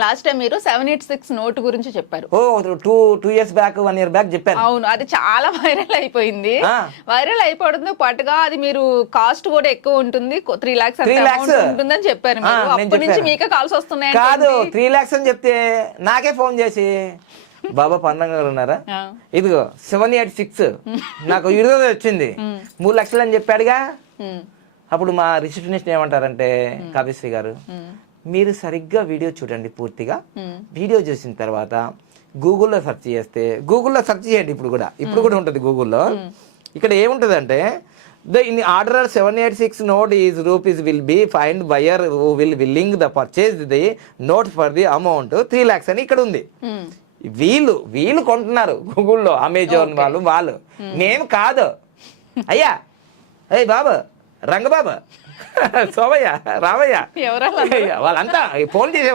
Last time మీరు 786 note గురించి చెప్పారు. ఓ 2 years బ్యాక్ 1 year బ్యాక్ చెప్పాను. అవును, అది చాలా వైరల్ అయిపోయింది. వైరల్ అయిపోవడంతో పాటుగా అది మీరు కాస్ట్ కూడా ఎక్కువ ఉంటుంది, 3 lakhs ఉంటుందని చెప్పారు. అప్పటి నుంచి మీకే కాల్స్ వస్తున్నాయి. కాదు 3 lakhs అని చెప్తే నాకే ఫోన్ చేసి బాబా పండంగా ఉన్నారా, ఇదిగో 786 నాకు ఈరోజు వచ్చింది 3 లక్షలు అని చెప్పాడుగా. అప్పుడు మా రిసెప్షనిస్ట్ ఏమంటారంటే, కావ్యశ్రీ గారు మీరు సరిగ్గా వీడియో చూడండి పూర్తిగా, వీడియో చూసిన తర్వాత గూగుల్లో సెర్చ్ చేస్తే, గూగుల్లో సెర్చ్ చేయండి ఇప్పుడు కూడా ఉంటుంది గూగుల్లో. ఇక్కడ ఏముంటుంది in order 786 note is rupees will be find buyer who will willing the purchase the note for the amount 3 lakhs అని ఇక్కడ ఉంది. వీళ్ళు కొంటున్నారు గూగుల్లో, అమెజాన్ వాళ్ళు మేము కాదు. అయ్యా అయ్యి బాబు రంగబాబు సోమయ్య రామయ్య వాళ్ళంతా ఫోన్ చేసే